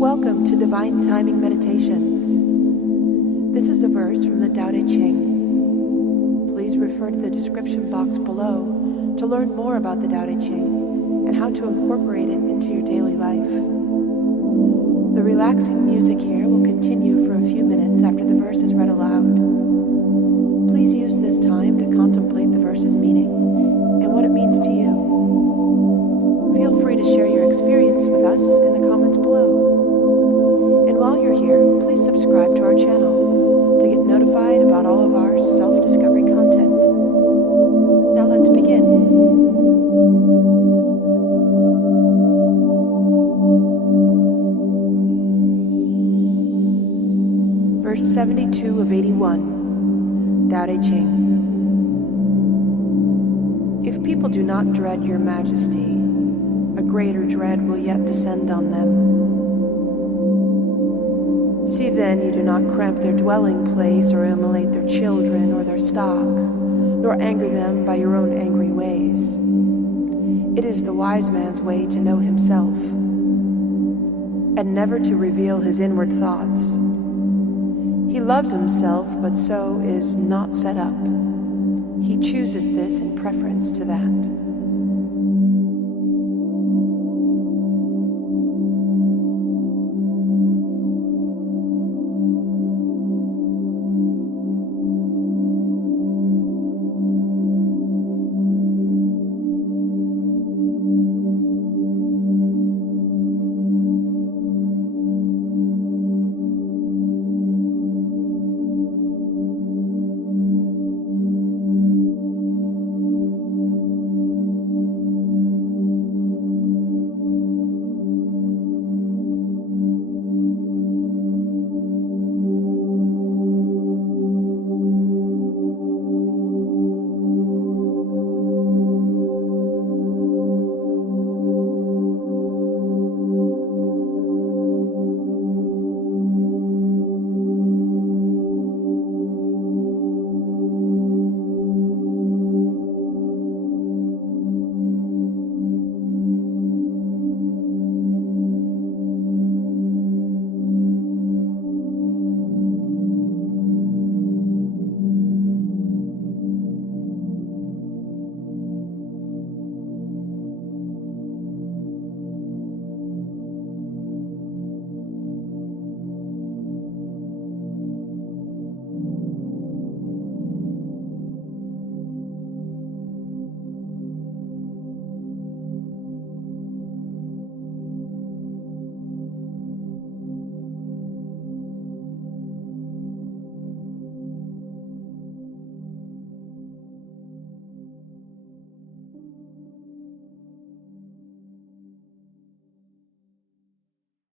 Welcome to Divine Timing Meditations. This is a verse from the Tao Te Ching. Please refer to the description box below to learn more about the Tao Te Ching and how to incorporate it into your daily life. The relaxing music here will continue for a few minutes after the verse is read aloud. Please use this time to contemplate the verse's meaning and what it means to you. Feel free to share your experience with us in the comments below. And while you're here, please subscribe to our channel to get notified about all of our self-discovery content. Now let's begin. Verse 72 of 81, Tao Te Ching. If people do not dread your majesty, a greater dread will yet descend on them. See then you do not cramp their dwelling place or immolate their children or their stock, nor anger them by your own angry ways. It is the wise man's way to know himself, and never to reveal his inward thoughts. He loves himself, but so is not set up. He chooses this in preference to that.